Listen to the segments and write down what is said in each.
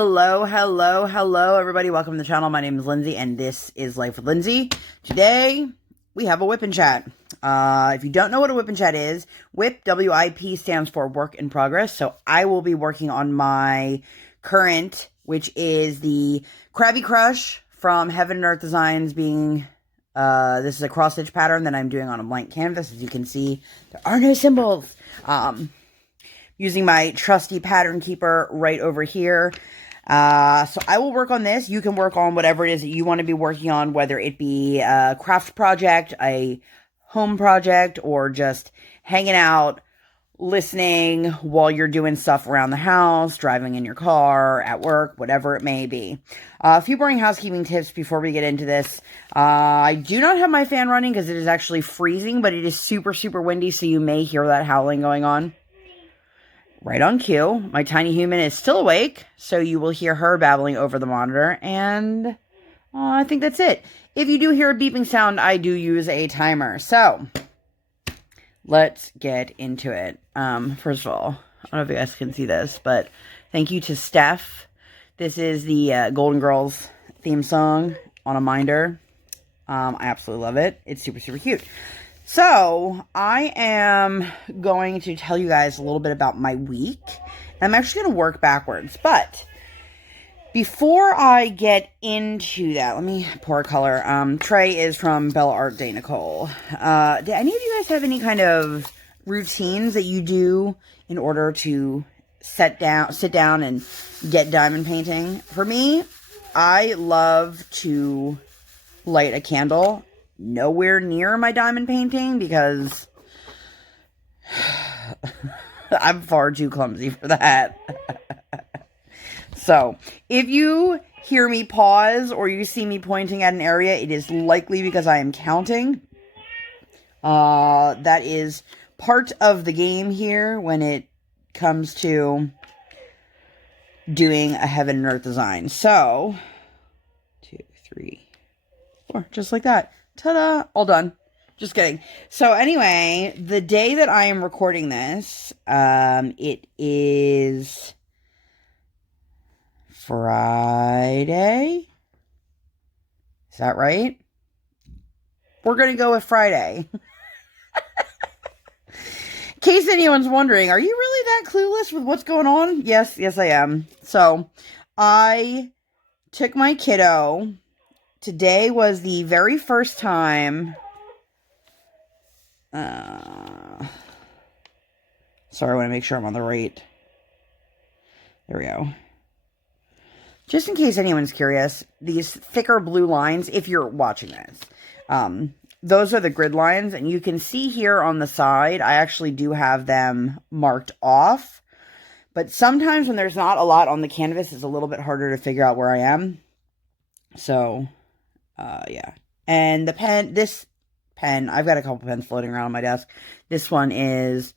Hello, hello, hello, everybody. Welcome to the channel. My name is Lindsay, and this is Life with Lindsay. Today, we have a WIP Chat. If you don't know what a WIP Chat is, WIP, W-I-P, stands for Work in Progress. So I will be working on my current, which is the Crabby Crush from Heaven and Earth Designs being... this is a cross-stitch pattern that I'm doing on a blank canvas. As you can see, there are no symbols. Using my trusty pattern keeper right over here. So I will work on this. You can work on whatever it is that you want to be working on, whether it be a craft project, a home project, or just hanging out, listening while you're doing stuff around the house, driving in your car, at work, whatever it may be. A few boring housekeeping tips before we get into this. I do not have my fan running because it is actually freezing, but it is super, super windy, so you may hear that howling going on. Right on cue. My tiny human is still awake, so you will hear her babbling over the monitor, and I think that's it. If you do hear a beeping sound, I do use a timer. So, let's get into it. First of all, I don't know if you guys can see this, but thank you to Steph. This is the Golden Girls theme song on a minder. I absolutely love it. It's super, super cute. So, I am going to tell you guys a little bit about my week. I'm actually going to work backwards, but before I get into that, let me pour a color. Trey is from Bella Art Day Nicole. Do any of you guys have any kind of routines that you do in order to sit down and get diamond painting? For me, I love to light a candle nowhere near my diamond painting because I'm far too clumsy for that. So, if you hear me pause or you see me pointing at an area, it is likely because I am counting. That is part of the game here when it comes to doing a Heaven and Earth design. So, 2, 3, 4, just like that. Ta-da! All done. Just kidding. So anyway, the day that I am recording this, it is Friday. Is that right? We're going to go with Friday. In case anyone's wondering, are you really that clueless with what's going on? Yes, I am. So, I took my kiddo. Today was the very first time, sorry, I want to make sure I'm on the right, there we go. Just in case anyone's curious, these thicker blue lines, if you're watching this, those are the grid lines, and you can see here on the side, I actually do have them marked off, but sometimes when there's not a lot on the canvas, it's a little bit harder to figure out where I am, so... yeah. And the pen, this pen, I've got a couple pens floating around on my desk. This one is,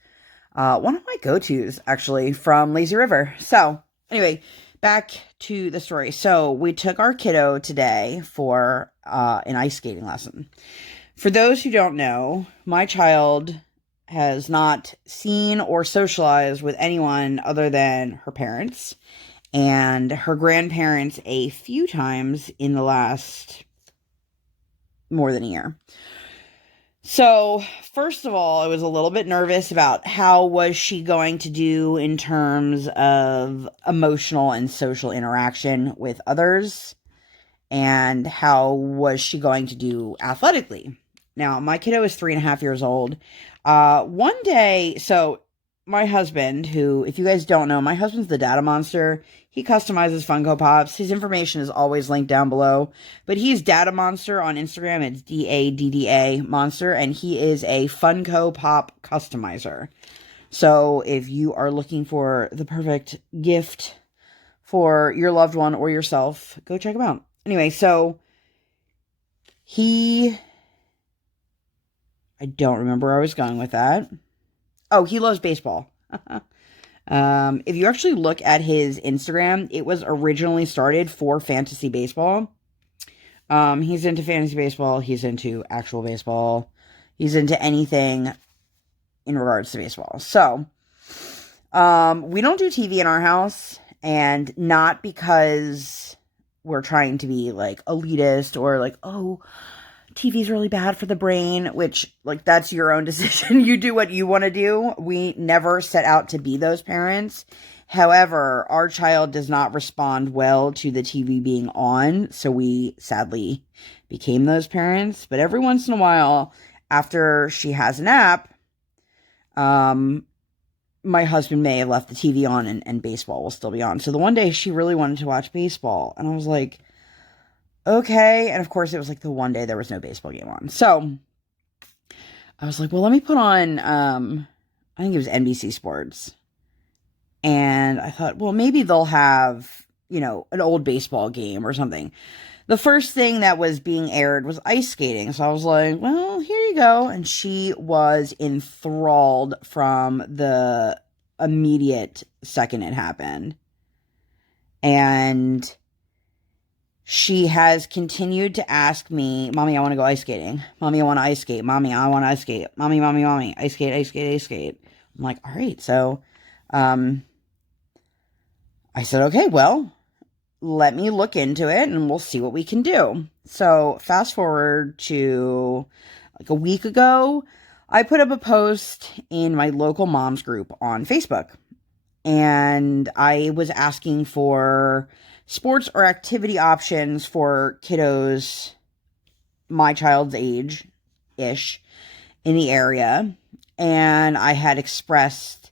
one of my go-tos, actually, from Lazy River. So, anyway, back to the story. So, we took our kiddo today for, an ice skating lesson. For those who don't know, my child has not seen or socialized with anyone other than her parents and her grandparents a few times in the last... more than a year. So, first of all, I was a little bit nervous about how was she going to do in terms of emotional and social interaction with others, and how was she going to do athletically. Now, my kiddo is 3.5 years old. One day, so my husband, who, if you guys don't know, my husband's the data monster. He customizes Funko Pops. His information is always linked down below. But he's Data Monster on Instagram. It's DADDA Monster. And he is a Funko Pop customizer. So if you are looking for the perfect gift for your loved one or yourself, go check him out. Anyway, so I don't remember where I was going with that. Oh, he loves baseball. If you actually look at his Instagram, it was originally started for fantasy baseball. He's into fantasy baseball. He's into actual baseball. He's into anything in regards to baseball. So, we don't do TV in our house. And not because we're trying to be like elitist or like, oh, TV's really bad for the brain, which like that's your own decision. You do what you want to do. We never set out to be those parents. However, our child does not respond well to the TV being on, so we sadly became those parents. But every once in a while, after she has a nap, my husband may have left the TV on and baseball will still be on. So the one day she really wanted to watch baseball, and I was like, okay. And of course, it was like the one day there was no baseball game on. So I was like, well, let me put on, I think it was NBC Sports. And I thought, well, maybe they'll have, an old baseball game or something. The first thing that was being aired was ice skating. So I was like, well, here you go. And she was enthralled from the immediate second it happened. And she has continued to ask me, Mommy, I want to go ice skating. Mommy, I want to ice skate. Mommy, I want to ice skate. Mommy, ice skate, ice skate, ice skate. I'm like, all right. So, I said, okay, well, let me look into it and we'll see what we can do. So fast forward to like a week ago, I put up a post in my local moms group on Facebook. And I was asking for sports or activity options for kiddos my child's age-ish in the area. And I had expressed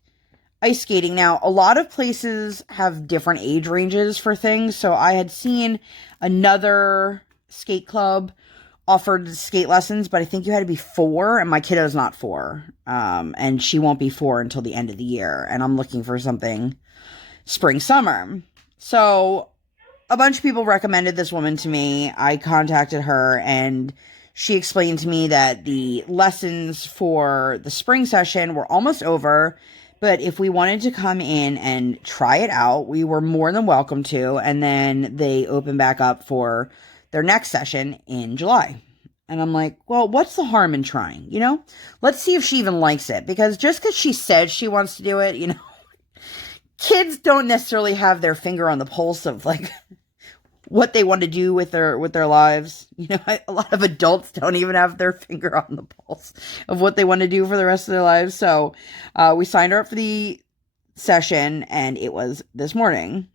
ice skating. Now, a lot of places have different age ranges for things. So I had seen another skate club offered skate lessons, but I think you had to be 4, and my kiddo's not 4. And she won't be 4 until the end of the year. And I'm looking for something spring, summer. So a bunch of people recommended this woman to me. I contacted her and she explained to me that the lessons for the spring session were almost over. But if we wanted to come in and try it out, we were more than welcome to. And then they open back up for their next session in July. And I'm like, well, what's the harm in trying? Let's see if she even likes it. Because just because she says she wants to do it, kids don't necessarily have their finger on the pulse of like what they want to do with their lives. A lot of adults don't even have their finger on the pulse of what they want to do for the rest of their lives. So we signed her up for the session, and it was this morning.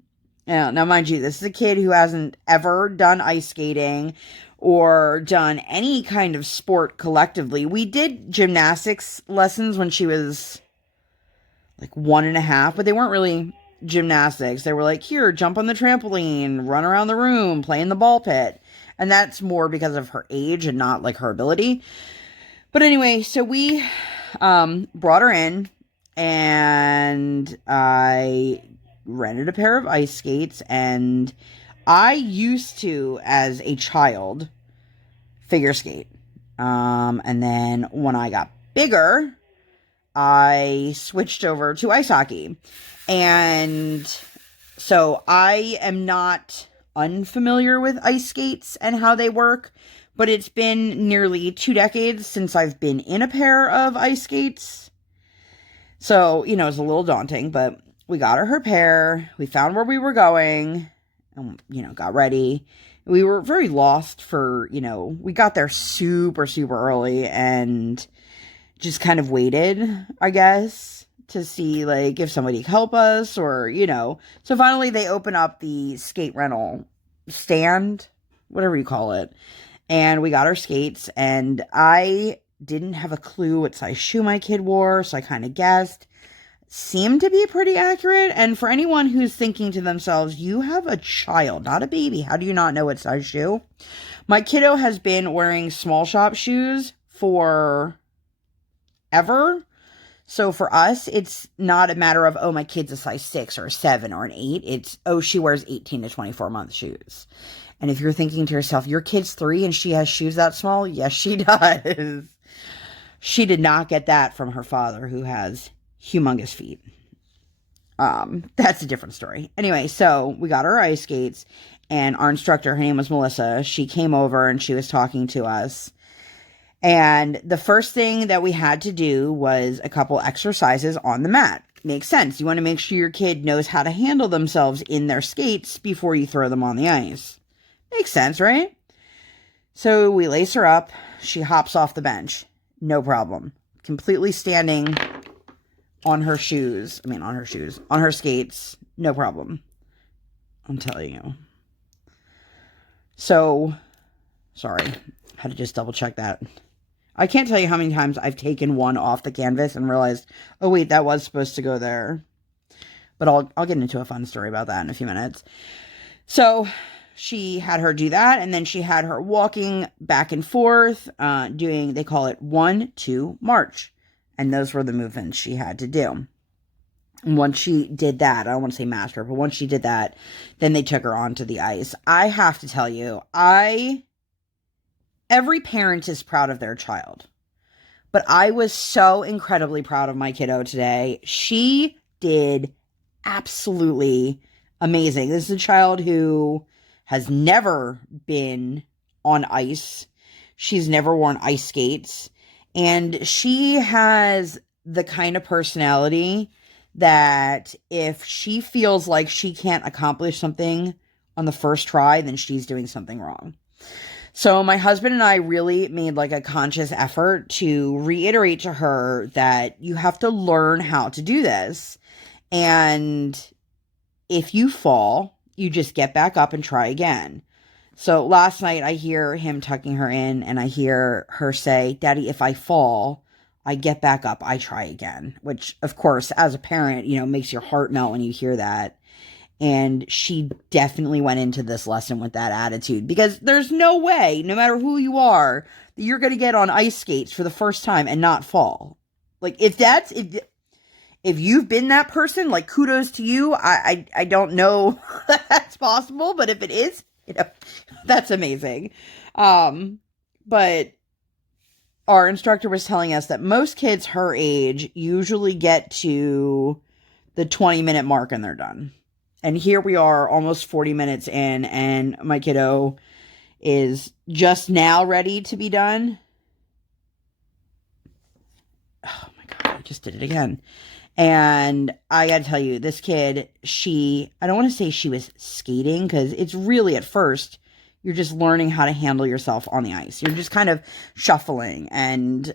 Now, mind you, this is a kid who hasn't ever done ice skating or done any kind of sport collectively. We did gymnastics lessons when she was like 1.5, but they weren't really gymnastics. They were like, here, jump on the trampoline, run around the room, play in the ball pit. And that's more because of her age and not like her ability. But anyway, so we brought her in, and I rented a pair of ice skates. And I used to, as a child, figure skate. And then when I got bigger, I switched over to ice hockey. And so I am not unfamiliar with ice skates and how they work, but it's been nearly 2 decades since I've been in a pair of ice skates. So, it's a little daunting, but we got her pair. We found where we were going and, got ready. We were very lost for, we got there super, super early and just kind of waited, I guess, to see like if somebody could help us or, So finally they open up the skate rental stand, whatever you call it. And we got our skates, and I didn't have a clue what size shoe my kid wore. So I kind of guessed. Seemed to be pretty accurate. And for anyone who's thinking to themselves, you have a child, not a baby. How do you not know what size shoe? My kiddo has been wearing small shop shoes for ever. So for us, it's not a matter of, oh, my kid's a size 6 or a 7 or an 8. It's, oh, she wears 18 to 24 month shoes. And if you're thinking to yourself, your kid's 3 and she has shoes that small, yes, she does. She did not get that from her father, who has humongous feet. That's a different story. Anyway, so we got our ice skates, and our instructor, her name was Melissa, she came over and she was talking to us. And the first thing that we had to do was a couple exercises on the mat. makes sense. You want to make sure your kid knows how to handle themselves in their skates before you throw them on the ice. Makes sense, right? So we lace her up. She hops off the bench. No problem. Completely standing on her shoes. On her skates. No problem. I'm telling you. So, sorry. Had to just double check that. I can't tell you how many times I've taken one off the canvas and realized, oh wait, that was supposed to go there. But I'll get into a fun story about that in a few minutes. So she had her do that, and then she had her walking back and forth, doing, they call it 1-2 march. And those were the movements she had to do. And once she did that, I don't want to say master, but once she did that, then they took her onto the ice. I have to tell you, every parent is proud of their child. But I was so incredibly proud of my kiddo today. She did absolutely amazing. This is a child who has never been on ice. She's never worn ice skates. And she has the kind of personality that if she feels like she can't accomplish something on the first try, then she's doing something wrong. So my husband and I really made like a conscious effort to reiterate to her that you have to learn how to do this. And if you fall, you just get back up and try again. So last night I hear him tucking her in and I hear her say, Daddy, if I fall, I get back up, I try again. Which, of course, as a parent, makes your heart melt when you hear that. And she definitely went into this lesson with that attitude. Because there's no way, no matter who you are, that you're going to get on ice skates for the first time and not fall. Like, if you've been that person, like, kudos to you. I don't know if that's possible, but if it is, that's amazing. But our instructor was telling us that most kids her age usually get to the 20-minute mark and they're done. And here we are almost 40 minutes in, and my kiddo is just now ready to be done. Oh my God, I just did it again. And I gotta tell you, this kid, I don't want to say she was skating, because it's really, at first, you're just learning how to handle yourself on the ice. You're just kind of shuffling and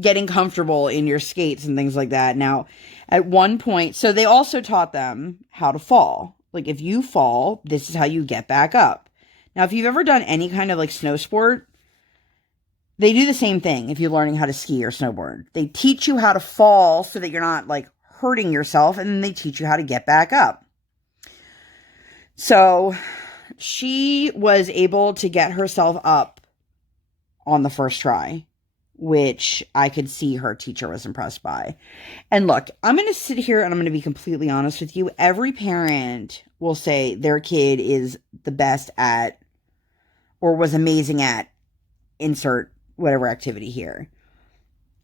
getting comfortable in your skates and things like that. Now, at one point, so they also taught them how to fall. Like, if you fall, this is how you get back up. Now, if you've ever done any kind of like snow sport, they do the same thing if you're learning how to ski or snowboard. They teach you how to fall so that you're not like hurting yourself, and then they teach you how to get back up. So she was able to get herself up on the first try, which I could see her teacher was impressed by. And look, I'm going to sit here and I'm going to be completely honest with you. Every parent will say their kid is the best at, or was amazing at, insert whatever activity here.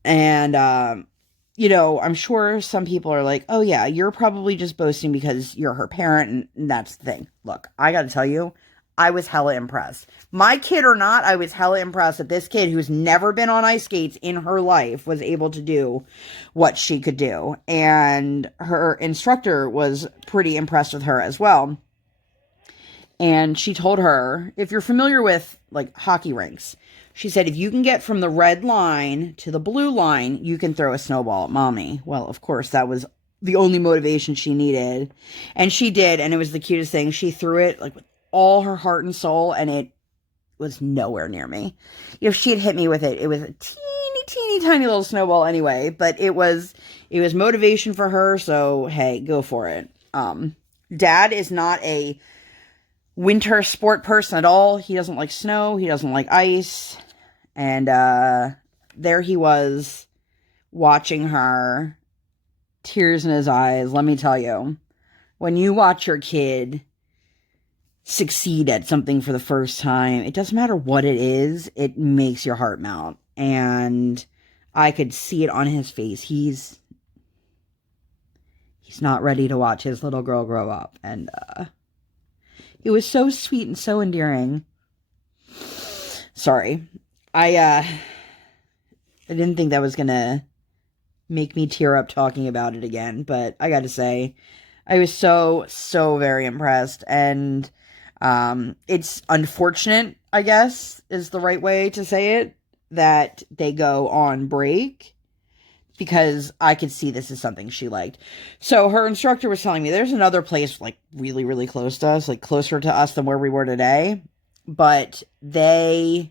And, I'm sure some people are like, oh yeah, you're probably just boasting because you're her parent, and that's the thing. Look, I got to tell you, I was hella impressed. My kid or not, I was hella impressed that this kid who's never been on ice skates in her life was able to do what she could do. And her instructor was pretty impressed with her as well. And she told her, if you're familiar with like hockey rinks, she said, if you can get from the red line to the blue line, you can throw a snowball at mommy. Well, of course, that was the only motivation she needed. And she did, and it was the cutest thing. She threw it like with all her heart and soul, and it was nowhere near me. If she had hit me with it, it was a teeny tiny little snowball anyway, but it was motivation for her, so hey, go for it. Dad is not a winter sport person at all. He doesn't like snow, he doesn't like ice, and there he was watching her, tears in his eyes. Let me tell you, when you watch your kid succeed at something for the first time, it doesn't matter what it is, it makes your heart melt. And I could see it on his face. He's not ready to watch his little girl grow up. And it was so sweet and so endearing. Sorry. I didn't think that was gonna make me tear up talking about it again. But I got to say, I was so very impressed. And it's unfortunate, I guess, is the right way to say it, that they go on break, because I could see this is something she liked. So her instructor was telling me there's another place like really close to us, like closer to us than where we were today. But their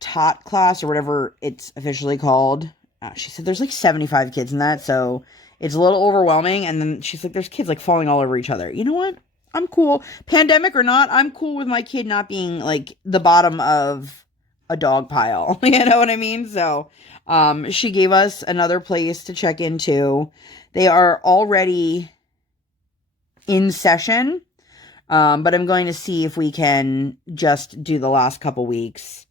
tot class, or whatever it's officially called, she said there's like 75 kids in that, so it's a little overwhelming. And then she's like, there's kids like falling all over each other. You know what? I'm cool. Pandemic or not, I'm cool with my kid not being like the bottom of a dog pile. You know what I mean? So she gave us another place to check into. They are already in session, but I'm going to see if we can just do the last couple weeks.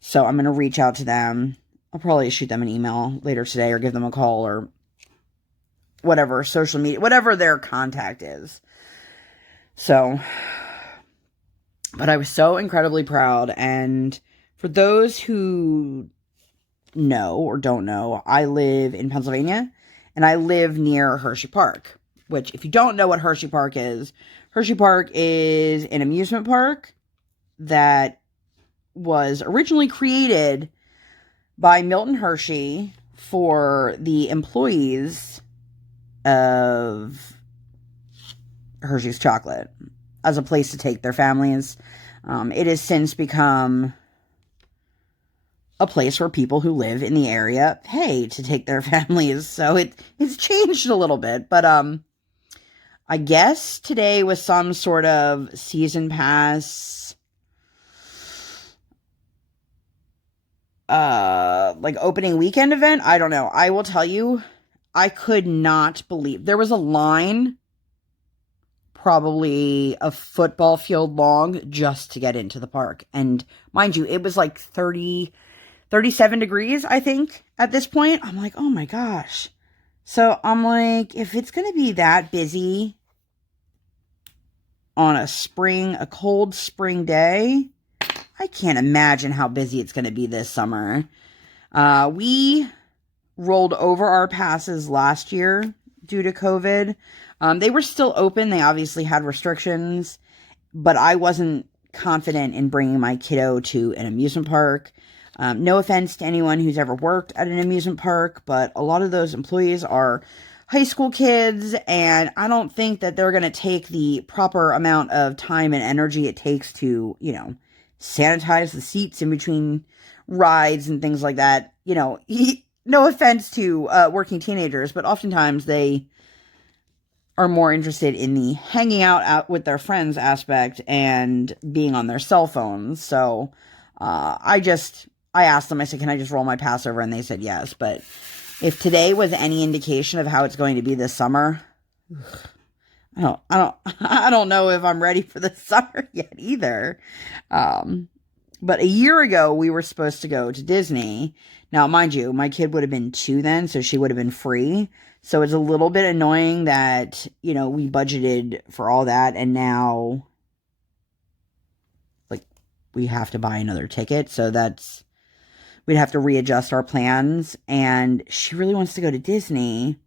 So I'm going to reach out to them. I'll probably shoot them an email later today, or give them a call, or whatever, social media, whatever their contact is. So, but I was so incredibly proud. And for those who know or don't know, I live in Pennsylvania, and I live near Hershey Park, which, if you don't know what Hershey Park is an amusement park that was originally created by Milton Hershey for the employees of Hershey's Chocolate, as a place to take their families. It has since become a place where people who live in the area pay to take their families. So it's changed a little bit, but I guess today was some sort of season pass, like opening weekend event. I don't know. I will tell you, I could not believe there was a line probably a football field long just to get into the park. And mind you, it was like 37 degrees, I think, at this point. I'm like, oh my gosh. So I'm like, if it's going to be that busy on a cold spring day, I can't imagine how busy it's going to be this summer. We rolled over our passes last year due to COVID. They were still open. They obviously had restrictions, but I wasn't confident in bringing my kiddo to an amusement park. No offense to anyone who's ever worked at an amusement park, but a lot of those employees are high school kids, and I don't think that they're going to take the proper amount of time and energy it takes to, sanitize the seats in between rides and things like that. No offense to working teenagers, but oftentimes they are more interested in the hanging out with their friends aspect and being on their cell phones. So I asked them, I said, can I just roll my pass over? And they said yes. But if today was any indication of how it's going to be this summer, I don't know if I'm ready for the summer yet either. But a year ago, we were supposed to go to Disney. Now, mind you, my kid would have been 2 then, so she would have been free. So it's a little bit annoying that, we budgeted for all that, and now, we have to buy another ticket. So we'd have to readjust our plans. And she really wants to go to Disney.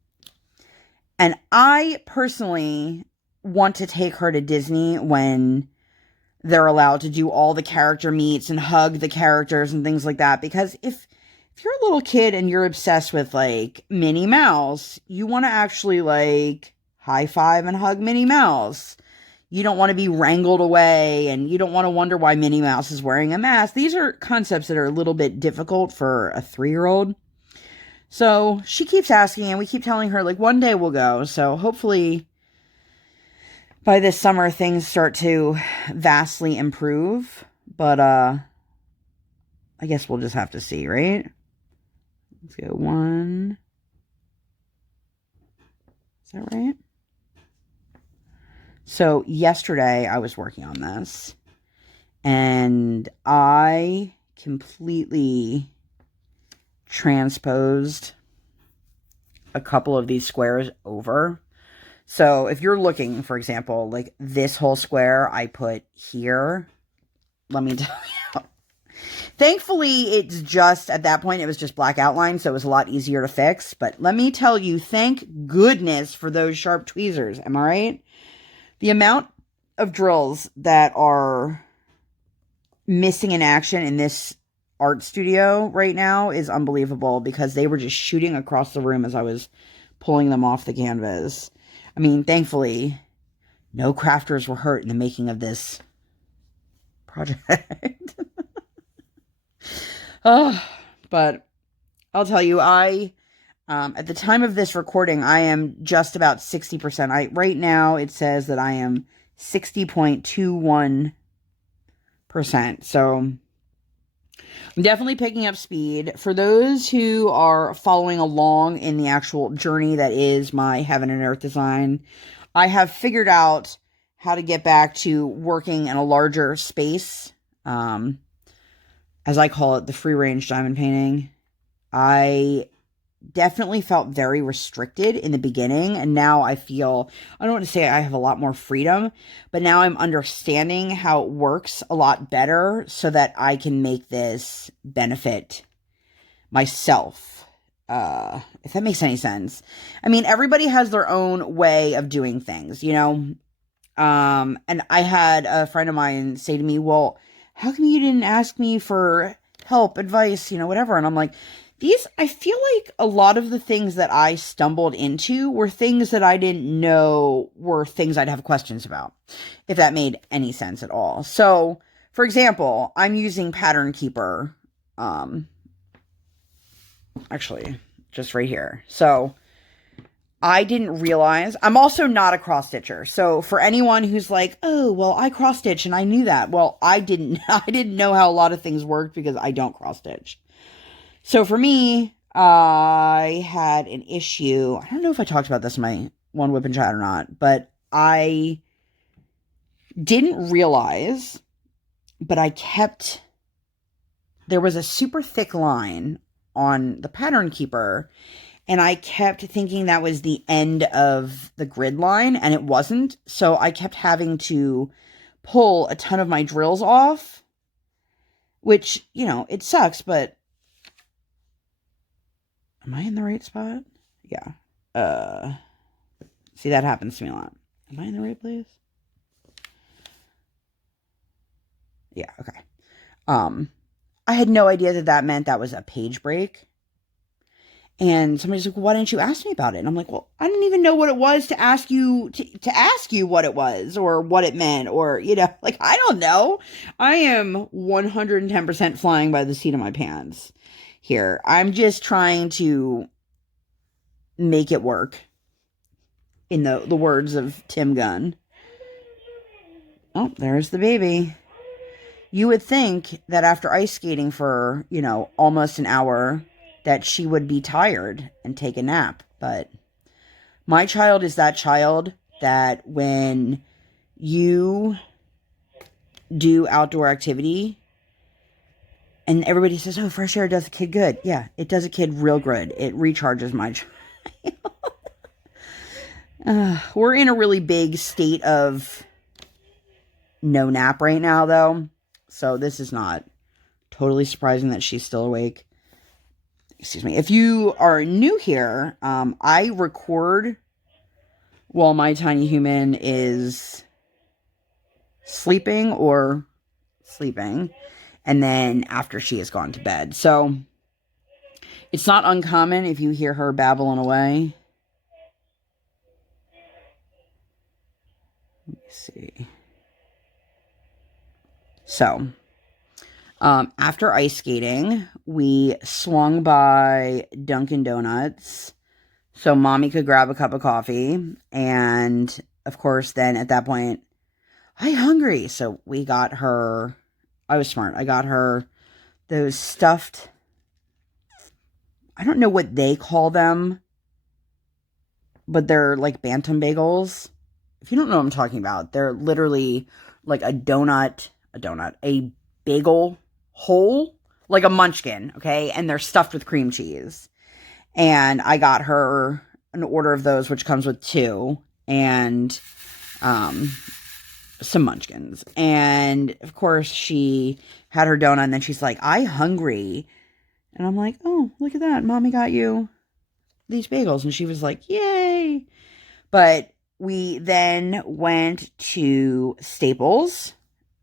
And I personally want to take her to Disney when they're allowed to do all the character meets and hug the characters and things like that. Because if you're a little kid and you're obsessed with, Minnie Mouse, you want to actually, high five and hug Minnie Mouse. You don't want to be wrangled away, and you don't want to wonder why Minnie Mouse is wearing a mask. These are concepts that are a little bit difficult for a 3-year-old. So she keeps asking, and we keep telling her, one day we'll go. So hopefully by this summer, things start to vastly improve. But I guess we'll just have to see, right? Let's go 1. Is that right? So yesterday I was working on this, and I completely transposed a couple of these squares over. So if you're looking, for example, this whole square I put here, let me tell you, Thankfully, it's just, at that point, it was just black outline, so it was a lot easier to fix. But let me tell you, thank goodness for those sharp tweezers. Am I right? The amount of drills that are missing in action in this art studio right now is unbelievable, because they were just shooting across the room as I was pulling them off the canvas. I mean, thankfully, no crafters were hurt in the making of this project. Oh, but I'll tell you, at the time of this recording, I am just about 60%. Right now, it says that I am 60.21%. So I'm definitely picking up speed. For those who are following along in the actual journey that is my Heaven and Earth design, I have figured out how to get back to working in a larger space. As I call it, the free range diamond painting. I definitely felt very restricted in the beginning, and now I feel, I don't want to say I have a lot more freedom, but now I'm understanding how it works a lot better so that I can make this benefit myself. If that makes any sense. I mean, everybody has their own way of doing things, you know? And I had a friend of mine say to me, well, how come you didn't ask me for help, advice, you know, whatever? And I'm like, I feel like a lot of the things that I stumbled into were things that I didn't know were things I'd have questions about, if that made any sense at all. So, for example, I'm using Pattern Keeper, actually, just right here. So, I didn't realize, I'm also not a cross-stitcher. So for anyone who's like, oh, well, I cross-stitch and I knew that. Well, I didn't know how a lot of things worked because I don't cross-stitch. So for me, I had an issue. I don't know if I talked about this in my one WIP Chat or not, but I didn't realize, but there was a super thick line on the Pattern Keeper, and I kept thinking that was the end of the grid line, and it wasn't. So I kept having to pull a ton of my drills off, which, you know, it sucks, but am I in the right spot? Yeah. See, that happens to me a lot. Am I in the right place? Yeah, okay. I had no idea that meant that was a page break. And somebody's like, well, why didn't you ask me about it? And I'm like, well, I didn't even know what it was to ask you, to ask you what it was or what it meant, or, you know, like, I don't know. I am 110% flying by the seat of my pants here. I'm just trying to make it work, in the words of Tim Gunn. Oh, there's the baby. You would think that after ice skating for, you know, almost an hour, that she would be tired and take a nap. But my child is that child that when you do outdoor activity and everybody says, oh, fresh air does a kid good. Yeah, it does a kid real good. It recharges my child. We're in a really big state of no nap right now, though. So this is not totally surprising that she's still awake. Excuse me. If you are new here, I record while my tiny human is sleeping, and then after she has gone to bed. So it's not uncommon if you hear her babbling away. Let me see. So, after ice skating, we swung by Dunkin' Donuts so Mommy could grab a cup of coffee. And, of course, then at that point, I'm hungry. So we got her, I was smart. I got her those stuffed, I don't know what they call them, but they're like bantam bagels. If you don't know what I'm talking about, they're literally like a bagel whole, like a munchkin, okay? And they're stuffed with cream cheese. And I got her an order of those, which comes with 2. And some munchkins. And of course she had her donut and then she's like, "I hungry." And I'm like, "Oh, look at that. Mommy got you these bagels." And she was like, "Yay." But we then went to Staples,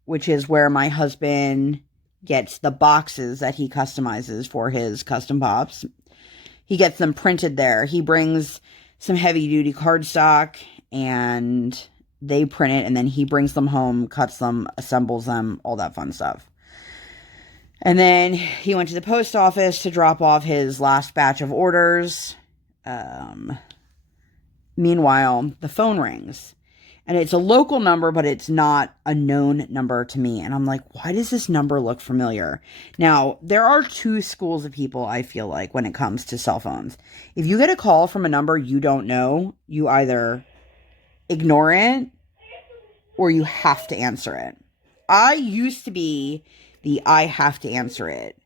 which is where my husband gets the boxes that he customizes for his custom pops. He gets them printed there. He brings some heavy duty cardstock and they print it, and then he brings them home, cuts them, assembles them, all that fun stuff. And then he went to the post office to drop off his last batch of orders. Meanwhile, the phone rings. And it's a local number, but it's not a known number to me. And I'm like, why does this number look familiar? Now, there are two schools of people, I feel like, when it comes to cell phones. If you get a call from a number you don't know, you either ignore it or you have to answer it. I used to be the I have to answer it.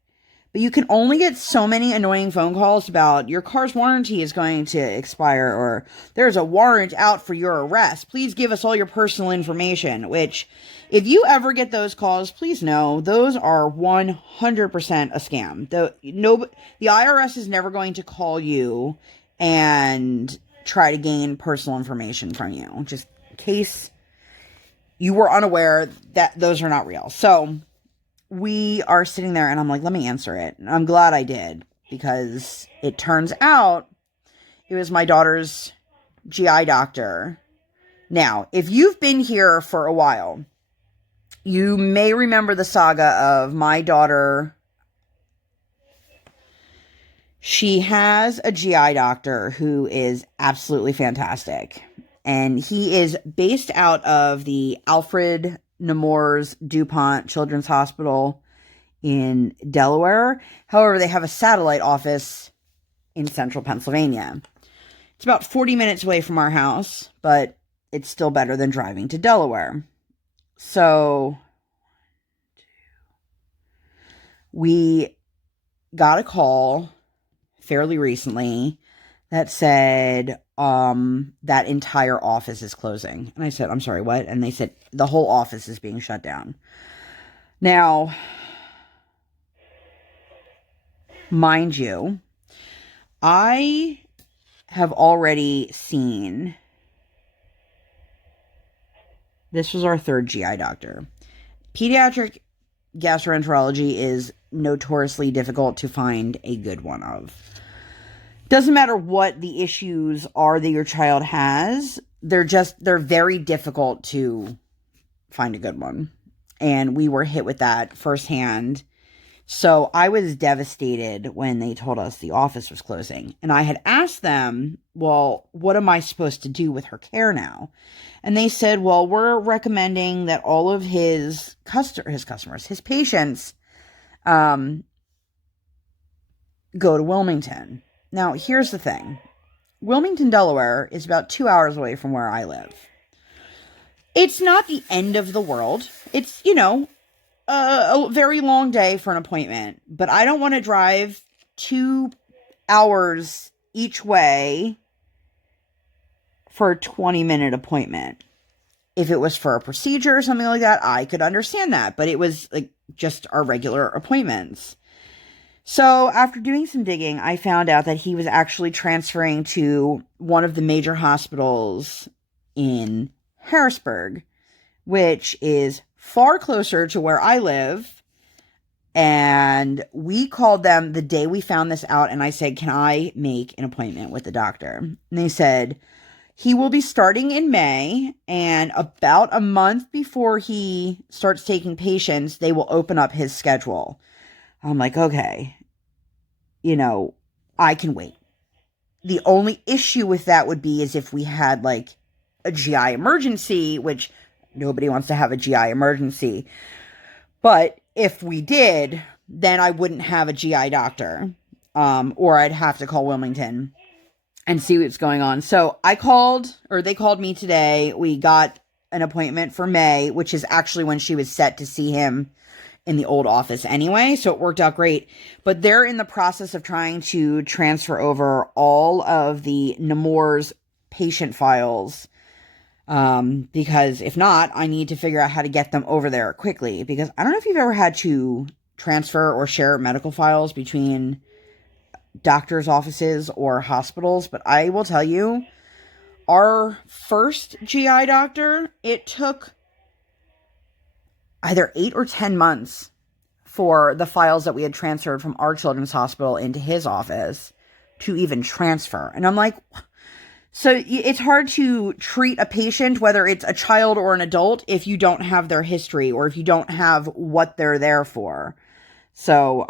But you can only get so many annoying phone calls about your car's warranty is going to expire, or there's a warrant out for your arrest. Please give us all your personal information, which if you ever get those calls, please know those are 100% a scam. The IRS is never going to call you and try to gain personal information from you. Just in case you were unaware that those are not real. So we are sitting there and I'm like, let me answer it. And I'm glad I did, because it turns out it was my daughter's GI doctor. Now, if you've been here for a while, you may remember the saga of my daughter. She has a GI doctor who is absolutely fantastic. And he is based out of the Alfred Nemours DuPont Children's Hospital in Delaware. However, they have a satellite office in central Pennsylvania. It's about 40 minutes away from our house, but it's still better than driving to Delaware. So we got a call fairly recently that said that entire office is closing. And I said, "I'm sorry, what?" And they said, the whole office is being shut down. Now, mind you, I have already seen, this was our third GI doctor. Pediatric gastroenterology is notoriously difficult to find a good one of. Doesn't matter what the issues are that your child has, they're very difficult to find a good one. And we were hit with that firsthand. So I was devastated when they told us the office was closing. And I had asked them, well, what am I supposed to do with her care now? And they said, well, we're recommending that all of his patients, go to Wilmington. Now, here's the thing. Wilmington, Delaware is about 2 hours away from where I live. It's not the end of the world. It's, a very long day for an appointment. But I don't want to drive 2 hours each way for a 20-minute appointment. If it was for a procedure or something like that, I could understand that. But it was like just our regular appointments. So after doing some digging, I found out that he was actually transferring to one of the major hospitals in Harrisburg, which is far closer to where I live. And we called them the day we found this out, and I said, can I make an appointment with the doctor? And they said, he will be starting in May, and about a month before he starts taking patients, they will open up his schedule. I'm like, okay, I can wait. The only issue with that would be is if we had like a GI emergency, which nobody wants to have a GI emergency. But if we did, then I wouldn't have a GI doctor, or I'd have to call Wilmington and see what's going on. So they called me today. We got an appointment for May, which is actually when she was set to see him in the old office anyway, so it worked out great. But they're in the process of trying to transfer over all of the Nemours patient files Because if not, I need to figure out how to get them over there quickly, because I don't know if you've ever had to transfer or share medical files between doctors' offices or hospitals, but I will tell you, our first GI doctor, it took either 8 or 10 months for the files that we had transferred from our children's hospital into his office to even transfer. And I'm like, so it's hard to treat a patient, whether it's a child or an adult, if you don't have their history or if you don't have what they're there for. So,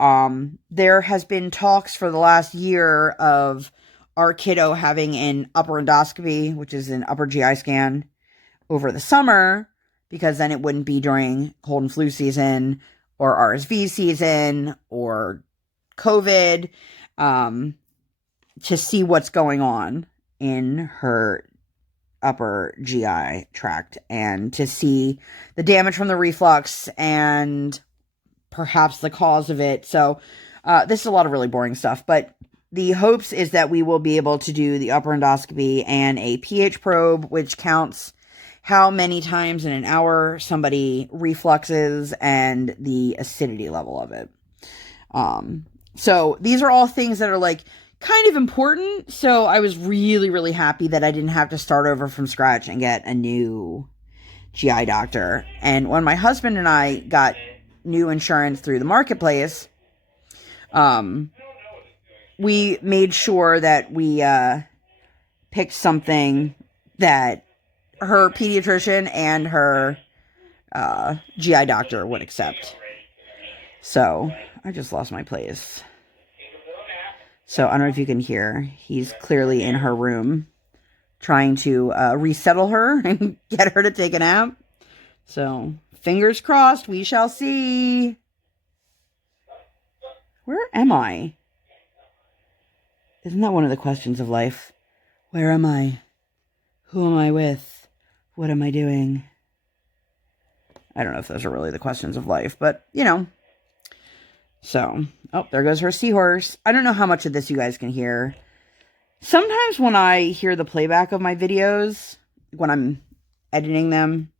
there has been talks for the last year of our kiddo having an upper endoscopy, which is an upper GI scan, over the summer, because then it wouldn't be during cold and flu season or RSV season or COVID, to see what's going on in her upper GI tract and to see the damage from the reflux and perhaps the cause of it. So this is a lot of really boring stuff, but the hopes is that we will be able to do the upper endoscopy and a pH probe, which counts how many times in an hour somebody refluxes and the acidity level of it. So these are all things that are like kind of important. So I was really, really happy that I didn't have to start over from scratch and get a new GI doctor. And when my husband and I got new insurance through the marketplace, we made sure that we picked something that her pediatrician and her GI doctor would accept. So I just lost my place. So I don't know if you can hear. He's clearly in her room trying to resettle her and get her to take a nap. So fingers crossed, we shall see. Where am I? Isn't that one of the questions of life? Where am I? Who am I with? What am I doing? I don't know if those are really the questions of life, but, you know. So, oh, there goes her seahorse. I don't know how much of this you guys can hear. Sometimes when I hear the playback of my videos, when I'm editing them,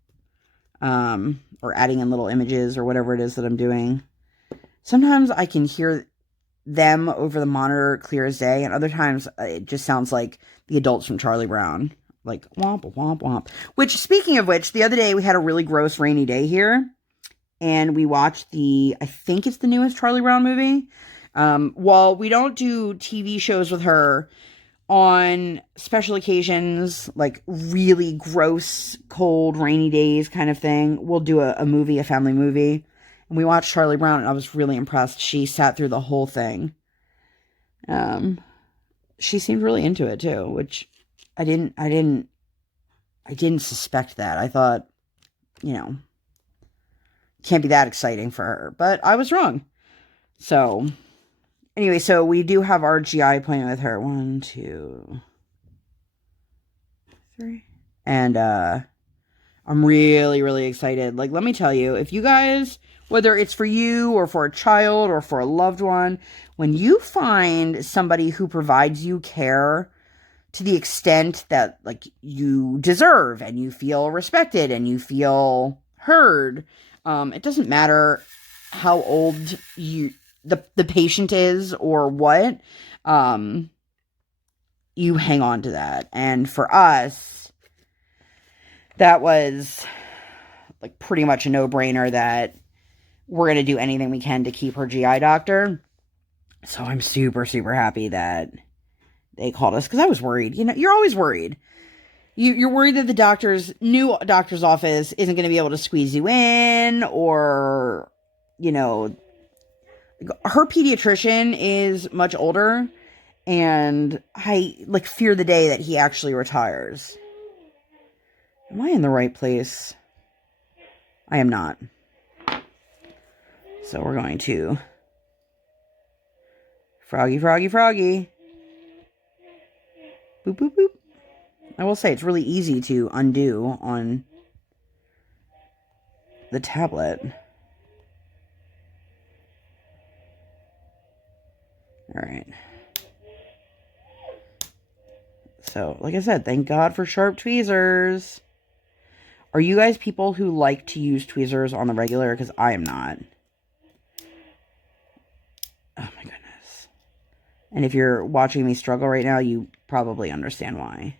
or adding in little images or whatever it is that I'm doing, sometimes I can hear them over the monitor clear as day, and other times it just sounds like the adults from Charlie Brown. Like, womp, womp, womp. Which, speaking of which, the other day we had a really gross rainy day here. And we watched I think it's the newest Charlie Brown movie. While we don't do TV shows with her on special occasions, like really gross, cold, rainy days kind of thing, we'll do a movie, a family movie. And we watched Charlie Brown, and I was really impressed. She sat through the whole thing. She seemed really into it too, which I didn't suspect that. I thought, you know, can't be that exciting for her, but I was wrong. So anyway, so we do have our GI appointment with her. 1, 2, 3. And I'm really, really excited. Like, let me tell you, if you guys, whether it's for you or for a child or for a loved one, when you find somebody who provides you care to the extent that, like, you deserve and you feel respected and you feel heard, it doesn't matter how old the patient is or what, you hang on to that. And for us, that was like pretty much a no-brainer that we're going to do anything we can to keep her GI doctor. So I'm super, super happy that they called us, because I was worried. You know, you're always worried. You're worried that the new doctor's office isn't going to be able to squeeze you in, or, you know, her pediatrician is much older, and I, like, fear the day that he actually retires. Am I in the right place? I am not. So we're going to froggy, froggy, froggy. Boop, boop, boop. I will say, it's really easy to undo on the tablet. Alright. So, like I said, thank God for sharp tweezers. Are you guys people who like to use tweezers on the regular? Because I am not. Oh my goodness. And if you're watching me struggle right now, you probably understand why.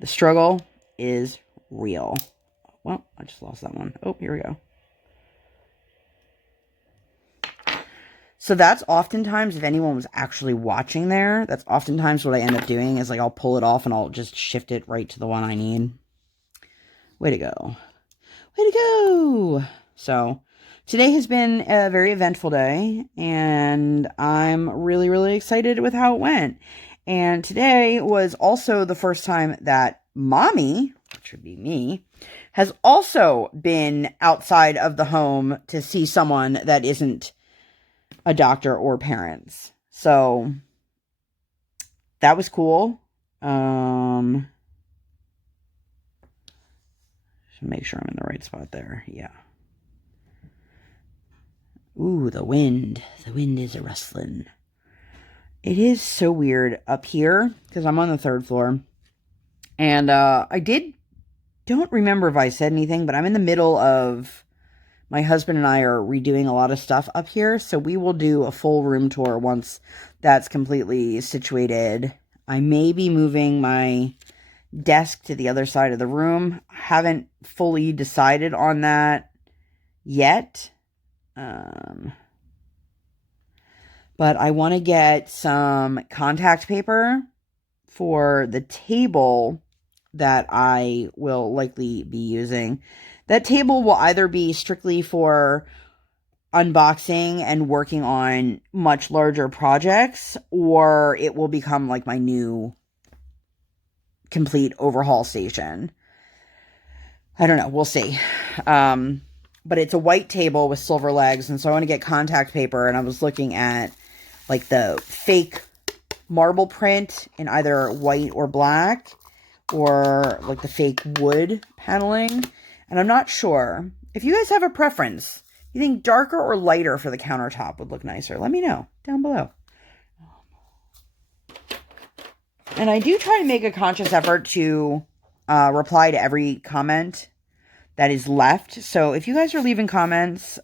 The struggle is real. Well, I just lost that one. Oh, here we go. So that's oftentimes, if anyone was actually watching there, that's oftentimes what I end up doing is like I'll pull it off and I'll just shift it right to the one I need. Way to go. Way to go. So today has been a very eventful day and I'm really, really excited with how it went. And today was also the first time that Mommy, which would be me, has also been outside of the home to see someone that isn't a doctor or parents. So that was cool. Should make sure I'm in the right spot there. Yeah. Ooh, the wind. The wind is a rustling. It is so weird up here because I'm on the 3rd floor. And don't remember if I said anything, but I'm in the middle of, my husband and I are redoing a lot of stuff up here. So we will do a full room tour once that's completely situated. I may be moving my desk to the other side of the room. Haven't fully decided on that yet. But I want to get some contact paper for the table that I will likely be using. That table will either be strictly for unboxing and working on much larger projects, or it will become like my new complete overhaul station. I don't know. We'll see. But it's a white table with silver legs, and so I want to get contact paper, and I was looking at like the fake marble print in either white or black, or like the fake wood paneling. And I'm not sure. If you guys have a preference, you think darker or lighter for the countertop would look nicer, let me know down below. And I do try to make a conscious effort to reply to every comment that is left. So if you guys are leaving comments,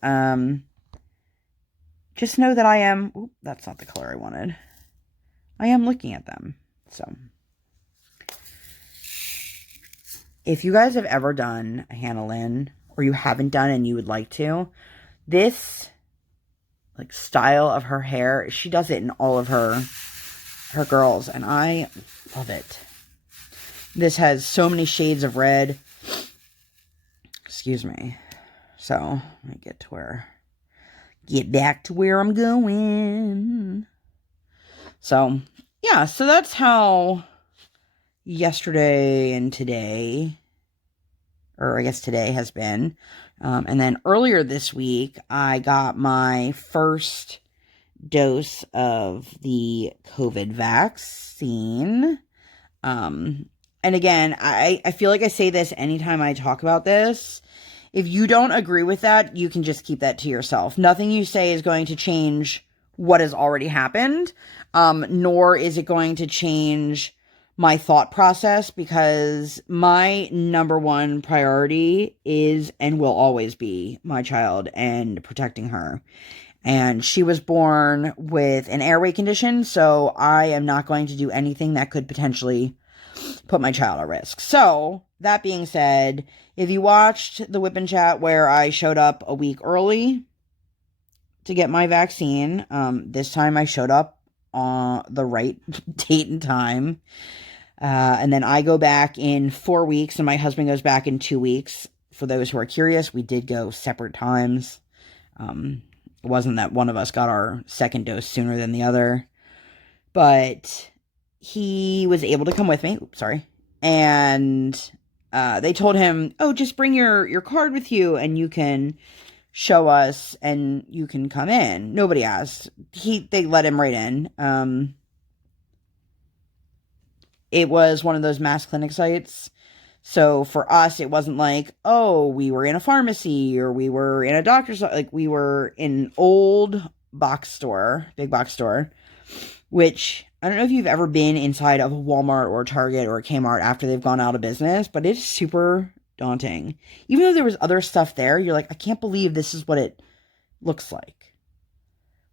just know that I am... Oop, that's not the color I wanted. I am looking at them. So if you guys have ever done a Hannah Lynn, or you haven't done and you would like to, this like style of her hair, she does it in all of her girls, and I love it. This has so many shades of red. Excuse me. So let me get back to where I'm going. So yeah, so that's how yesterday and today, or I guess today, has been. And then earlier this week, I got my first dose of the COVID vaccine. And again, I feel like I say this anytime I talk about this. If you don't agree with that, you can just keep that to yourself. Nothing you say is going to change what has already happened, nor is it going to change my thought process, because my number one priority is and will always be my child and protecting her. And she was born with an airway condition, so I am not going to do anything that could potentially put my child at risk. So, that being said, if you watched the WIP Chat where I showed up a week early to get my vaccine, this time I showed up on the right date and time. And then I go back in 4 weeks, and my husband goes back in 2 weeks. For those who are curious, we did go separate times. It wasn't that one of us got our second dose sooner than the other. But he was able to come with me. Oops, sorry. And they told him, oh, just bring your card with you, and you can show us, and you can come in. Nobody asked. They let him right in. It was one of those mass clinic sites. So for us, it wasn't like, oh, we were in a pharmacy or we were in a doctor's. Like, we were in an old box store, big box store, which I don't know if you've ever been inside of a Walmart or a Target or a Kmart after they've gone out of business, but it's super daunting. Even though there was other stuff there, you're like, I can't believe this is what it looks like.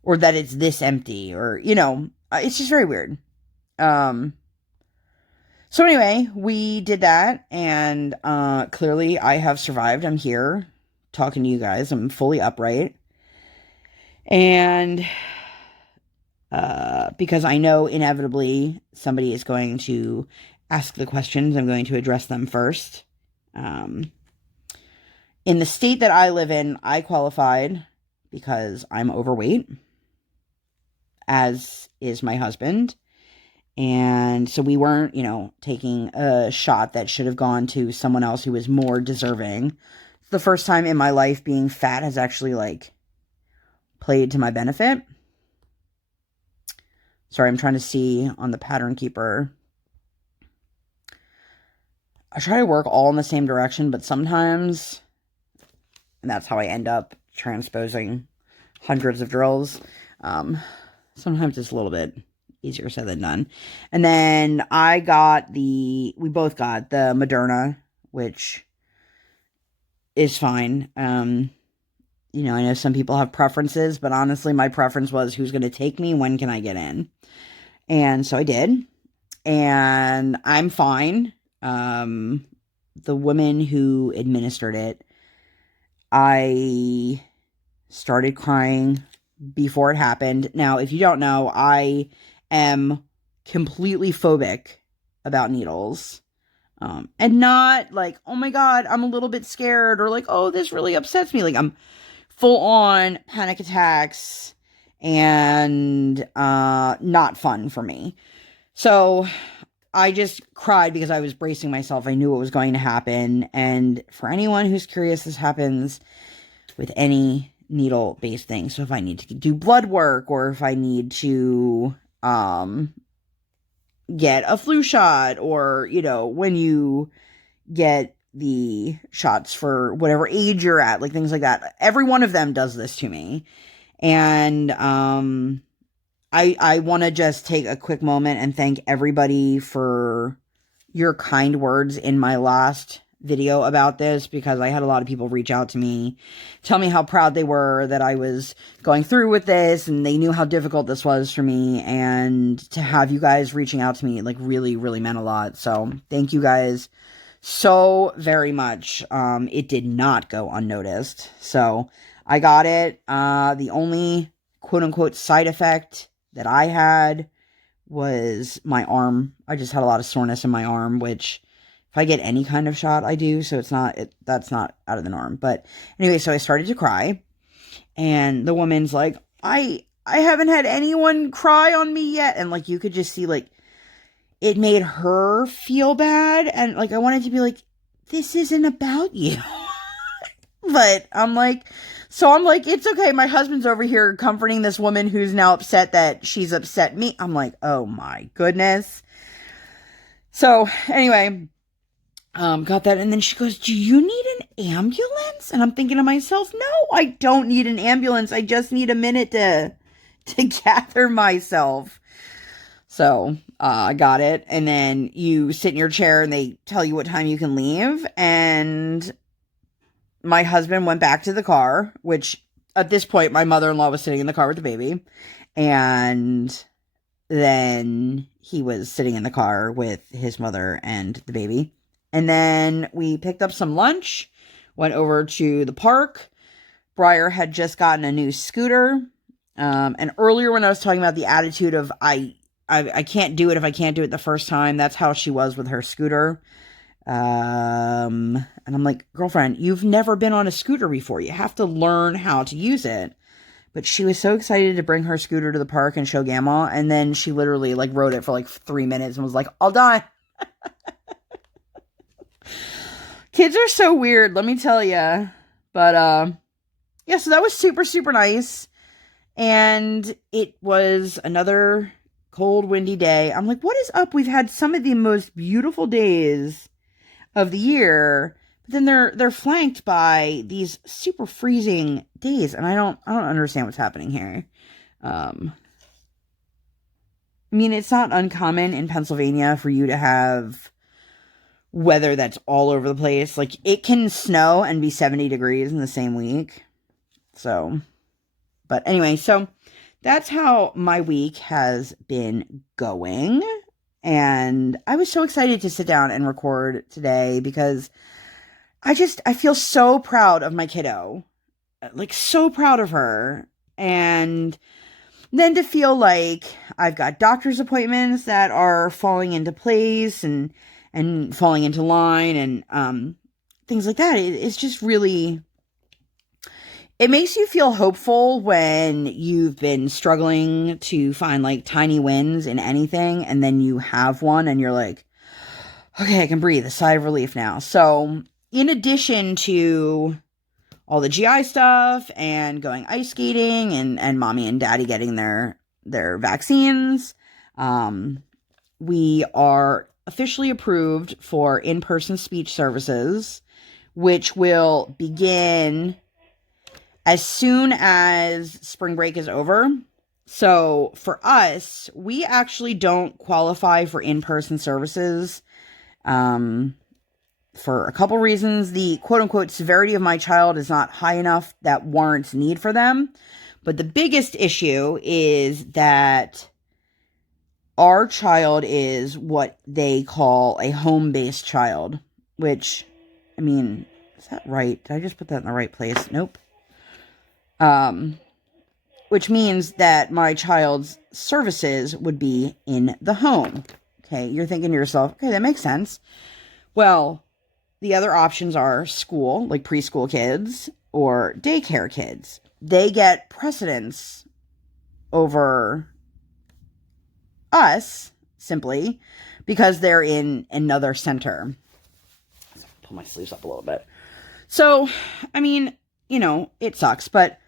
Or that it's this empty, or, you know, it's just very weird. So anyway, we did that, and clearly I have survived. I'm here talking to you guys. I'm fully upright. And because I know inevitably somebody is going to ask the questions, I'm going to address them first. In the state that I live in, I qualified because I'm overweight, as is my husband. And so we weren't, you know, taking a shot that should have gone to someone else who was more deserving. It's the first time in my life being fat has actually, like, played to my benefit. Sorry, I'm trying to see on the pattern keeper. I try to work all in the same direction, but sometimes, and that's how I end up transposing hundreds of drills. Sometimes it's a little bit easier said than done. And then we both got the Moderna, which is fine. You know, I know some people have preferences, but honestly, my preference was who's going to take me, when can I get in? And so I did. And I'm fine. The woman who administered it, I started crying before it happened. Now, if you don't know, I am completely phobic about needles. And not like, oh my God, I'm a little bit scared, or like, oh, this really upsets me. Like, I'm full on panic attacks, and not fun for me. So I just cried because I was bracing myself. I knew what was going to happen. And for anyone who's curious, this happens with any needle-based thing. So if I need to do blood work, or if I need to get a flu shot, or, you know, when you get the shots for whatever age you're at, like things like that, every one of them does this to me. And I want to just take a quick moment and thank everybody for your kind words in my last video about this, because I had a lot of people reach out to me, tell me how proud they were that I was going through with this, and they knew how difficult this was for me. And to have you guys reaching out to me, like, really, really meant a lot. So thank you guys so very much. It did not go unnoticed. So I got it. The only quote unquote side effect that I had was my arm. I just had a lot of soreness in my arm, which if I get any kind of shot, I do. So that's not out of the norm. But anyway, so I started to cry, and the woman's like, I haven't had anyone cry on me yet. And like, you could just see, like, it made her feel bad. And like, I wanted to be like, this isn't about you. But I'm like, it's okay. My husband's over here comforting this woman who's now upset that she's upset me. I'm like, oh my goodness. So anyway, got that. And then she goes, do you need an ambulance? And I'm thinking to myself, no, I don't need an ambulance. I just need a minute to gather myself. So, I got it. And then you sit in your chair and they tell you what time you can leave. And my husband went back to the car, which at this point, my mother-in-law was sitting in the car with the baby. And then he was sitting in the car with his mother and the baby. And then we picked up some lunch, went over to the park. Briar had just gotten a new scooter. And earlier when I was talking about the attitude of I can't do it if I can't do it the first time, that's how she was with her scooter. And I'm like, girlfriend, you've never been on a scooter before. You have to learn how to use it. But she was so excited to bring her scooter to the park and show Gamma. And then she literally like rode it for like 3 minutes and was like, I'll die. Kids are so weird, let me tell you. But, yeah, so that was super, super nice. And it was another cold, windy day. I'm like, what is up? We've had some of the most beautiful days of the year, but then they're flanked by these super freezing days, and I don't understand what's happening here. I mean, it's not uncommon in Pennsylvania for you to have weather that's all over the place. Like, it can snow and be 70 degrees in the same week. So, but anyway, so that's how my week has been going. And I was so excited to sit down and record today because I feel so proud of my kiddo. Like, so proud of her. And then to feel like I've got doctor's appointments that are falling into place and falling into line and things like that. It's just really, it makes you feel hopeful when you've been struggling to find like tiny wins in anything, and then you have one and you're like, okay, I can breathe, a sigh of relief now. So in addition to all the GI stuff and going ice skating and mommy and daddy getting their vaccines, we are officially approved for in-person speech services, which will begin as soon as spring break is over. So for us, we actually don't qualify for in-person services for a couple reasons. The quote-unquote severity of my child is not high enough that warrants need for them. But the biggest issue is that our child is what they call a home-based child, which, I mean, is that right? Did I just put that in the right place? Nope. Which means that my child's services would be in the home. Okay, you're thinking to yourself, okay, that makes sense. Well, the other options are school, like preschool kids, or daycare kids. They get precedence over us, simply, because they're in another center. So pull my sleeves up a little bit. So, I mean, you know, it sucks, but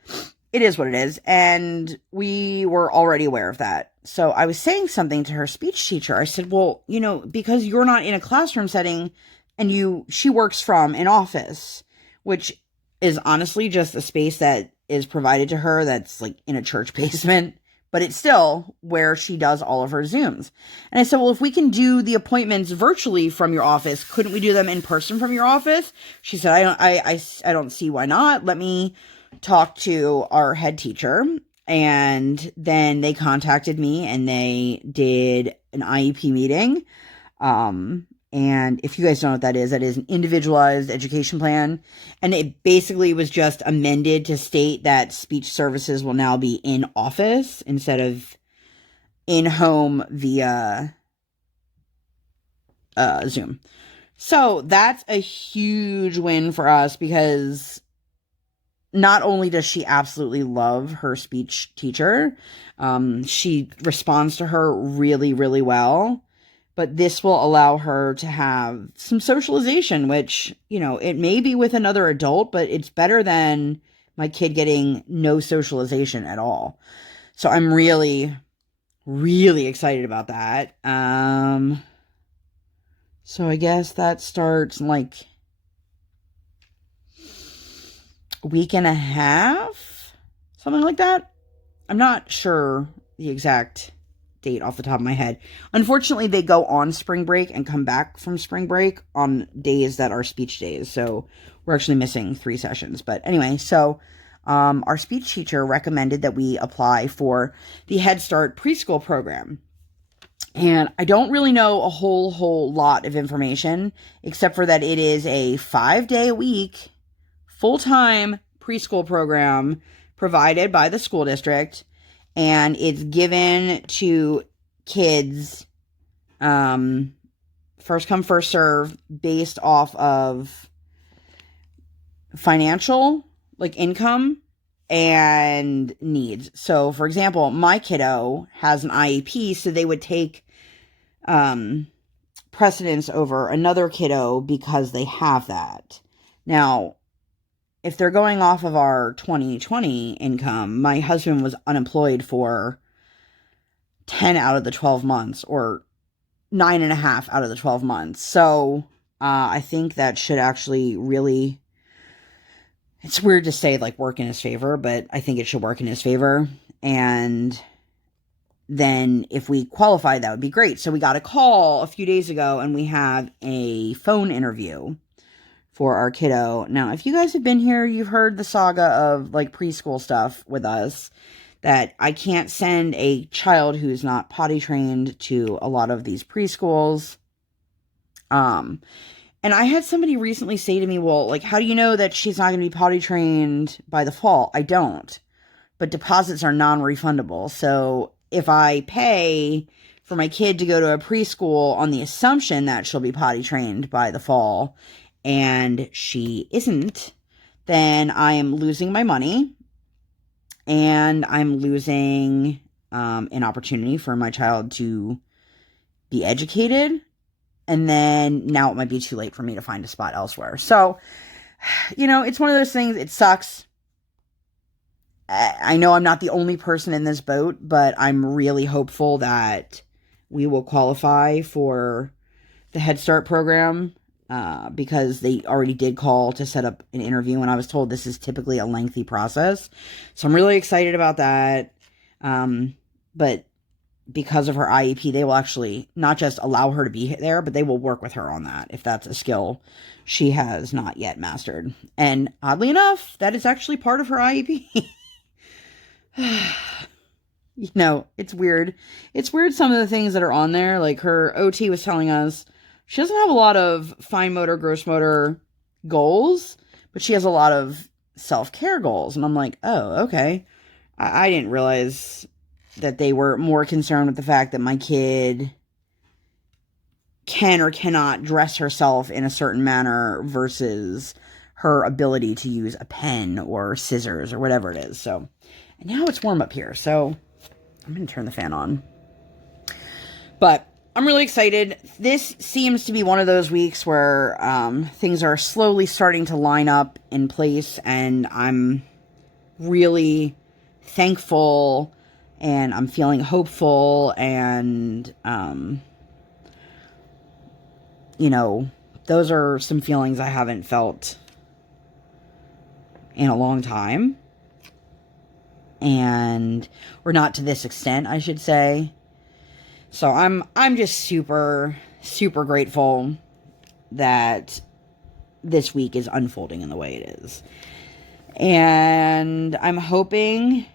it is what it is, and we were already aware of that. So I was saying something to her speech teacher. I said, well, you know, because you're not in a classroom setting, and she works from an office, which is honestly just a space that is provided to her that's like in a church basement, but it's still where she does all of her Zooms. And I said, well, if we can do the appointments virtually from your office, couldn't we do them in person from your office? She said, I don't see why not. Let me talk to our head teacher. And then they contacted me and they did an IEP meeting. And if you guys don't know what that is an individualized education plan. And it basically was just amended to state that speech services will now be in office instead of in home via Zoom. So that's a huge win for us because not only does she absolutely love her speech teacher, she responds to her really, really well. But this will allow her to have some socialization, which, you know, it may be with another adult, but it's better than my kid getting no socialization at all. So I'm really, really excited about that. So I guess that starts in like a week and a half, something like that. I'm not sure the exact date off the top of my head. Unfortunately, they go on spring break and come back from spring break on days that are speech days. So we're actually missing 3 sessions. But anyway, so our speech teacher recommended that we apply for the Head Start preschool program. And I don't really know a whole lot of information, except for that it is a 5-day-a-week, full-time preschool program provided by the school district. And it's given to kids, first come, first serve, based off of financial, like income and needs. So, for example, my kiddo has an IEP, so they would take precedence over another kiddo because they have that. Now, if they're going off of our 2020 income, my husband was unemployed for 10 out of the 12 months, or 9.5 out of the 12 months. So I think that should actually really, it's weird to say like work in his favor, but I think it should work in his favor. And then if we qualify, that would be great. So we got a call a few days ago, and we have a phone interview for our kiddo. Now, if you guys have been here, you've heard the saga of like preschool stuff with us, that I can't send a child who's not potty trained to a lot of these preschools. And I had somebody recently say to me, well, like, how do you know that she's not going to be potty trained by the fall? I don't. But deposits are non-refundable. So if I pay for my kid to go to a preschool on the assumption that she'll be potty trained by the fall, and she isn't, then I am losing my money, and I'm losing an opportunity for my child to be educated. And then now it might be too late for me to find a spot elsewhere. So, you know, it's one of those things. It sucks. I know I'm not the only person in this boat, but I'm really hopeful that we will qualify for the Head Start program, because they already did call to set up an interview, and I was told this is typically a lengthy process. So I'm really excited about that. But because of her IEP, they will actually not just allow her to be there, but they will work with her on that if that's a skill she has not yet mastered. And oddly enough, that is actually part of her IEP. You know, it's weird. It's weird some of the things that are on there. Like her OT was telling us she doesn't have a lot of fine motor, gross motor goals, but she has a lot of self-care goals. And I'm like, oh, okay. I didn't realize that they were more concerned with the fact that my kid can or cannot dress herself in a certain manner versus her ability to use a pen or scissors or whatever it is. So, and now it's warm up here, so I'm going to turn the fan on. But I'm really excited. This seems to be one of those weeks where things are slowly starting to line up in place, and I'm really thankful, and I'm feeling hopeful, and, you know, those are some feelings I haven't felt in a long time. And, or not to this extent, I should say. So I'm just super, super grateful that this week is unfolding in the way it is. And I'm hoping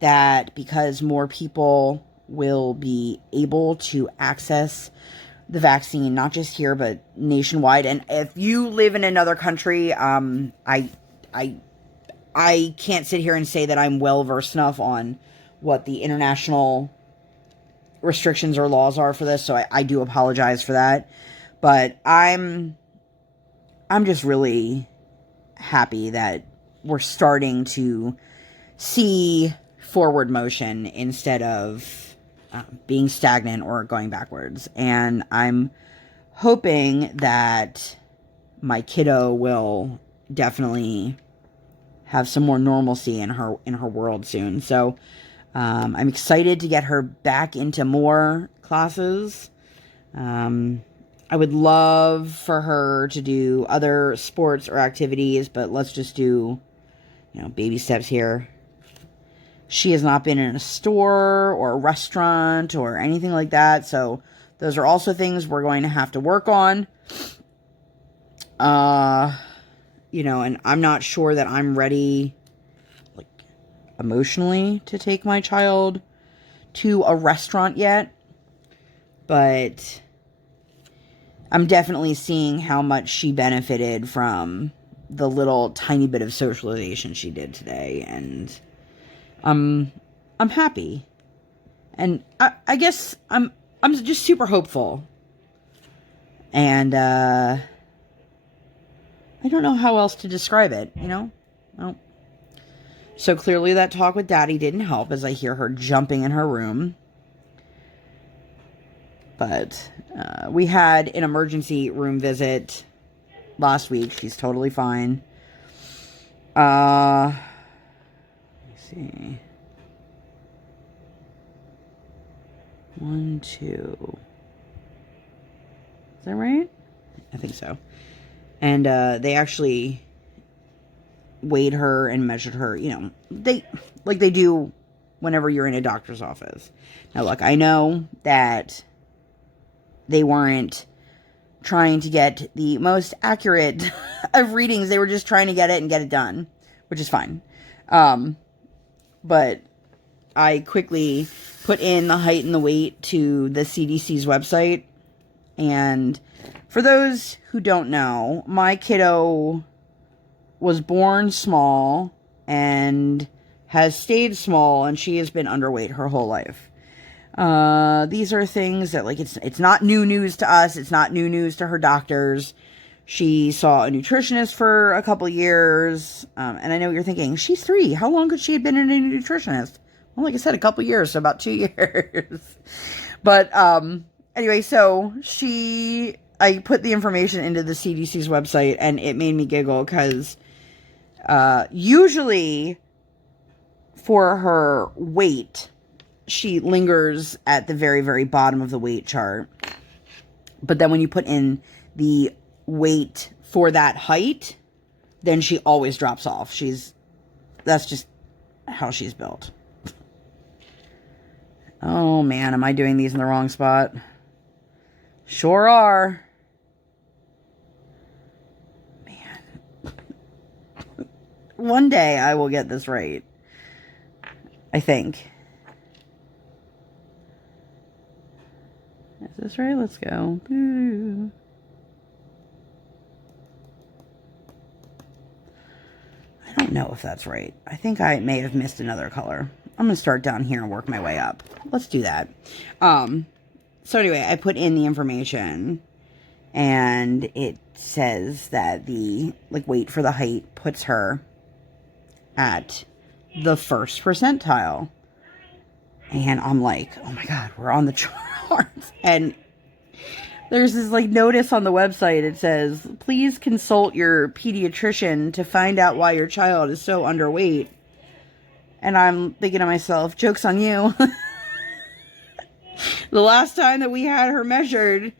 that because more people will be able to access the vaccine, not just here, but nationwide. And if you live in another country, I can't sit here and say that I'm well versed enough on what the international restrictions or laws are for this, so I do apologize for that. But I'm just really happy that we're starting to see forward motion instead of being stagnant or going backwards. And I'm hoping that my kiddo will definitely have some more normalcy in her world soon. So I'm excited to get her back into more classes. I would love for her to do other sports or activities, but let's just do, you know, baby steps here. She has not been in a store or a restaurant or anything like that, so those are also things we're going to have to work on. You know, and I'm not sure that I'm ready, like, emotionally to take my child to a restaurant yet, but I'm definitely seeing how much she benefited from the little tiny bit of socialization she did today, and I'm happy. And I guess I'm just super hopeful. And I don't know how else to describe it, you know? Well, so clearly that talk with Daddy didn't help, as I hear her jumping in her room. But we had an emergency room visit last week. She's totally fine. Let me see. 1, 2. Is that right? I think so. And they actually weighed her and measured her, you know, they do whenever you're in a doctor's office. Now, look, I know that they weren't trying to get the most accurate of readings. They were just trying to get it and get it done, which is fine. But I quickly put in the height and the weight to the CDC's website. And for those who don't know, my kiddo was born small and has stayed small, and she has been underweight her whole life. These are things that, like, it's not new news to us. It's not new news to her doctors. She saw a nutritionist for a couple years. And I know what you're thinking. She's 3. How long could she have been in a nutritionist? Well, like I said, a couple years, so about 2 years. But, anyway, so I put the information into the CDC's website, and it made me giggle because, usually for her weight, she lingers at the very, very bottom of the weight chart. But then when you put in the weight for that height, then she always drops off. That's just how she's built. Oh man, am I doing these in the wrong spot? Sure are. Man. One day I will get this right. I think. Is this right? Let's go. Ooh. I don't know if that's right. I think I may have missed another color. I'm going to start down here and work my way up. Let's do that. So anyway, I put in the information, and it says that the weight for the height puts her at the first percentile. And I'm like, oh my God, we're on the charts. And there's this notice on the website. It says, please consult your pediatrician to find out why your child is so underweight. And I'm thinking to myself, joke's on you. The last time that we had her measured,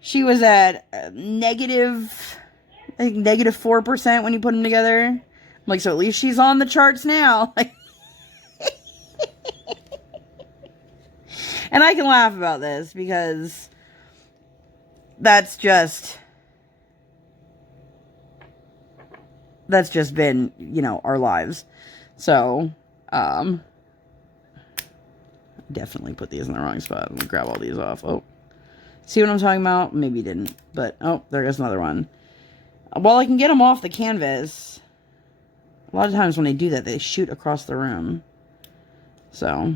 she was at negative 4% when you put them together. I'm like, so at least she's on the charts now. And I can laugh about this because that's just been, our lives. So, definitely put these in the wrong spot. I'm gonna grab all these off. Oh, see what I'm talking about? Maybe you didn't, but oh, there goes another one. Well, I can get them off the canvas. A lot of times when they do that, they shoot across the room. So,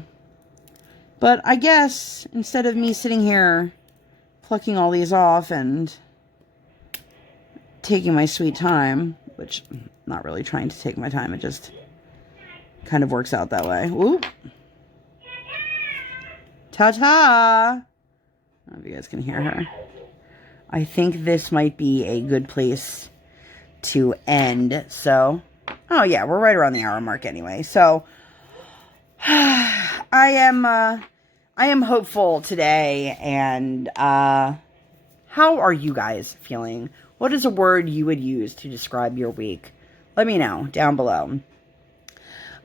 but I guess instead of me sitting here plucking all these off and taking my sweet time, which I'm not really trying to take my time, it just kind of works out that way. Whoop. Ta-ta! I don't know if you guys can hear her. I think this might be a good place to end. So, oh yeah, we're right around the hour mark anyway. So, I am hopeful today. And how are you guys feeling? What is a word you would use to describe your week? Let me know down below.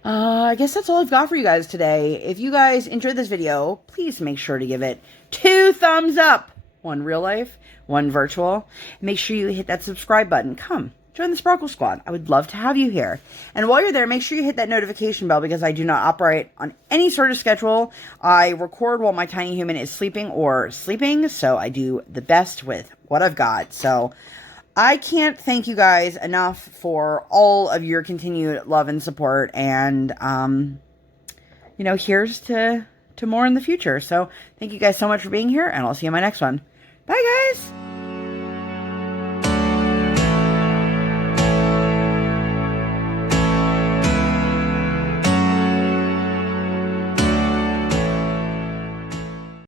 I guess that's all I've got for you guys today. If you guys enjoyed this video, please make sure to give it 2 thumbs up. 1 real life, 1 virtual. Make sure you hit that subscribe button. Come, join the Sparkle Squad. I would love to have you here. And while you're there, make sure you hit that notification bell because I do not operate on any sort of schedule. I record while my tiny human is sleeping or sleeping, so I do the best with what I've got. So I can't thank you guys enough for all of your continued love and support. And, here's to more in the future. So thank you guys so much for being here, and I'll see you in my next one. Bye, guys.